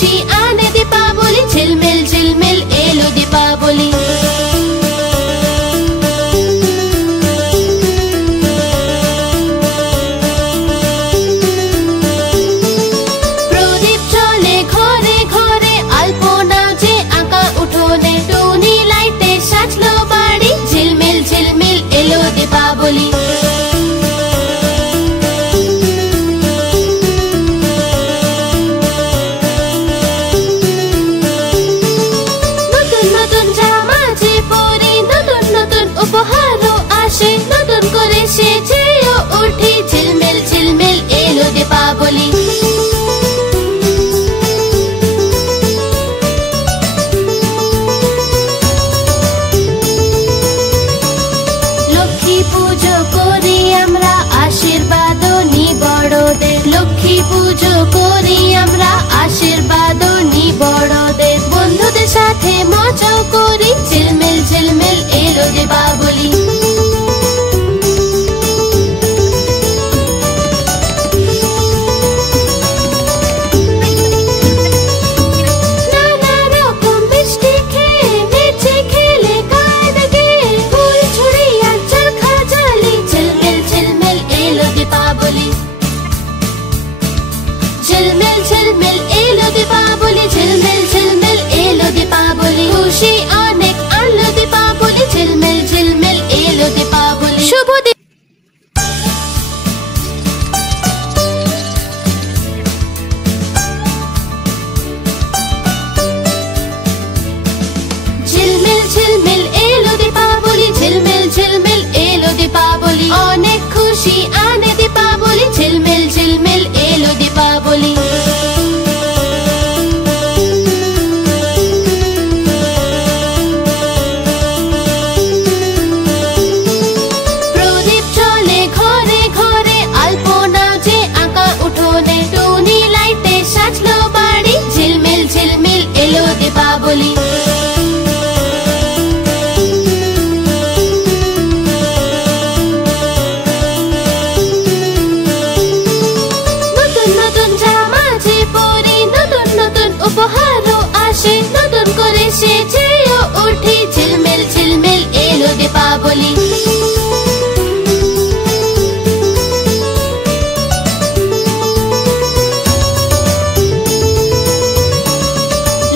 খুশি আনে দীপাবলি, ঝিলমিল ঝিলমিল এলো দীপাবলি। প্রদীপ জ্বলে ঘরে ঘরে, আলপনা যে আঁকা উঠোনে, টুনি লাইটে সাজলো বাড়ি, ঝিলমিল ঝিলমিল এলো দীপাবলি। নতুন নতুন জামা যে পরি, নতুন নতুন উপহারও আসে, নতুন করে সেজেও উঠি, ঝিলমিল ঝিলমিল এলো দীপাবলি। লক্ষ্মী পুজো করি আমরা, আশীর্বাদ নি বড়দের, লক্ষ্মী পুজো করি আমরা, আশীর্বাদ নি বড়দের, বন্ধুদের সাথে মজাও করি, ঝিলমিল ঝিলমিল এলো দীপাবলি। নানা রকম মিষ্টি খেয়ে, নেচে খেলে গান গেয়ে, ফুল ছুড়ি আর চরখা জ্বালি, ঝিলমিল ঝিলমিল এলো দীপাবলি। ঝিলমিল ঝিলমিল এলো দীপাবলি, ঝিলমিল ঝিলমিল এলো দীপাবলি, খুশি অনেক আনলো দীপাবলি, ঝিলমিল ঝিলমিল এলো দীপাবলি। শুভ ঝিলমিল ঝিলমিল এলো দীপাবলি, ঝিলমিল ঝিলমিল এলো দীপাবলি, অনেক খুশি আনে দীপাবলি, ঝিলমিল ঝিলমিল এলো দীপাবলি। প্রদীপ জ্বলে ঘরে ঘরে, আলপনা যে আঁকা উঠোনে, টুনি লাইটে সাজলো বাড়ি, ঝিলমিল ঝিলমিল এলো দীপাবলি। নতুন নতুন জামা যে পরি, নতুন নতুন উপহারও আসে, নতুন করে সেজেও উঠি, ঝিলমিল ঝিলমিল এলো দীপাবলি।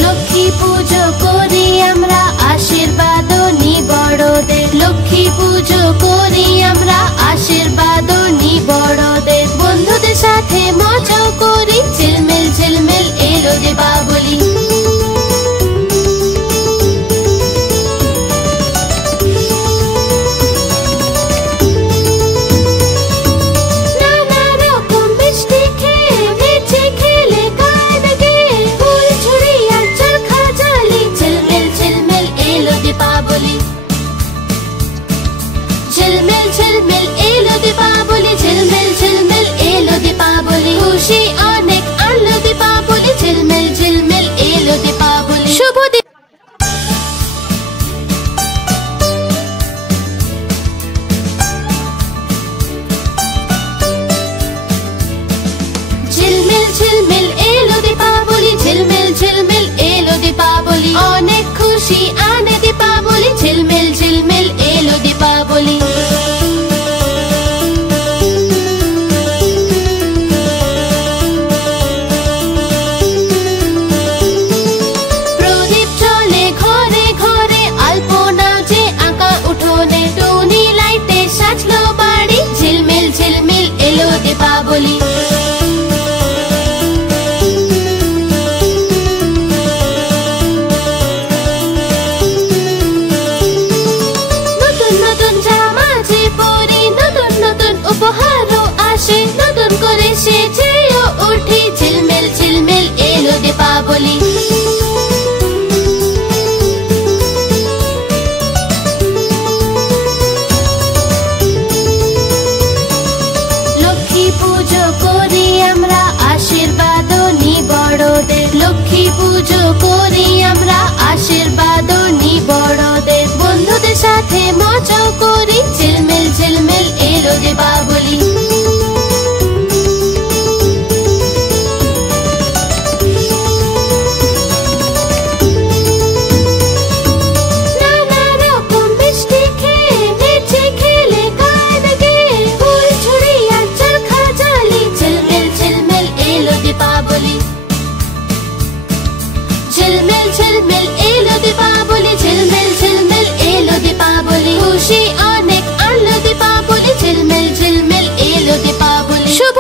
লক্ষ্মী পুজো করি আমরা, আশীর্বাদ নি বড়দের, লক্ষ্মী পুজো করি আমরা, আশীর্বাদ নি বড়দের, বন্ধুদের সাথে মজাও করি, ঝিলমিল ঝিলমিল এলো দীপাবলি। নানা রকম মিষ্টি খেয়ে, নেচে খেলে গান গেয়ে, ফুল ছুড়ি আর চরখা জ্বালি, ঝিলমিল ঝিলমিল এলো দীপাবলি। ঝিলমিল ঝিলমিল এলো দীপাবলি, ঝিলমিল ঝিলমিল এলো দীপাবলি, খুশি অনেক আনলো দীপাবলি, ঝিলমিল ঝিলমিল এলো দীপাবলি। শুভ ঝিলমিল ঝিলমিল এলো দীপাবলি, ঝিলমিল ঝিলমিল এলো দীপাবলি, অনেক খুশি আনে দীপাবলি, ঝিলমিল ঝিলমিল এলো দীপাবলি। প্রদীপ জ্বলে ঘরে ঘরে, আলপনা যে আঁকা উঠোনে, টুনি লাইটে সাজলো বাড়ি, ঝিলমিল ঝিলমিল এলো দীপাবলি। নতুন নতুন জামা যে পরি, নতুন নতুন উপহারও আসে, নতুন করে সেজেও উঠি, ঝিলমিল ঝিলমিল এলো দীপাবলি। লক্ষ্মী পুজো করি আমরা, আশীর্বাদ নি বড়দের, লক্ষ্মী পুজো করি আমরা, আশীর্বাদ নি বড়দের, বন্ধুদের সাথে মজাও করি, ঝিলমিল ঝিলমিল এলো দীপাবলি। ঝিলমিল ঝিলমিল এলো দীপাবলি, ঝিলমিল ঝিলমিল এলো দীপাবলি, খুশি অনেক আনলো দীপাবলি, ঝিলমিল ঝিলমিল এলো দীপাবলি। শুভ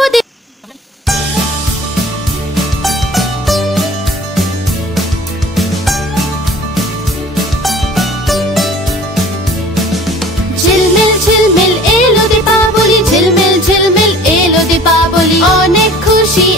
ঝিলমিল ঝিলমিল এলো দীপাবলি, ঝিলমিল ঝিলমিল এলো দীপাবলি, অনেক খুশি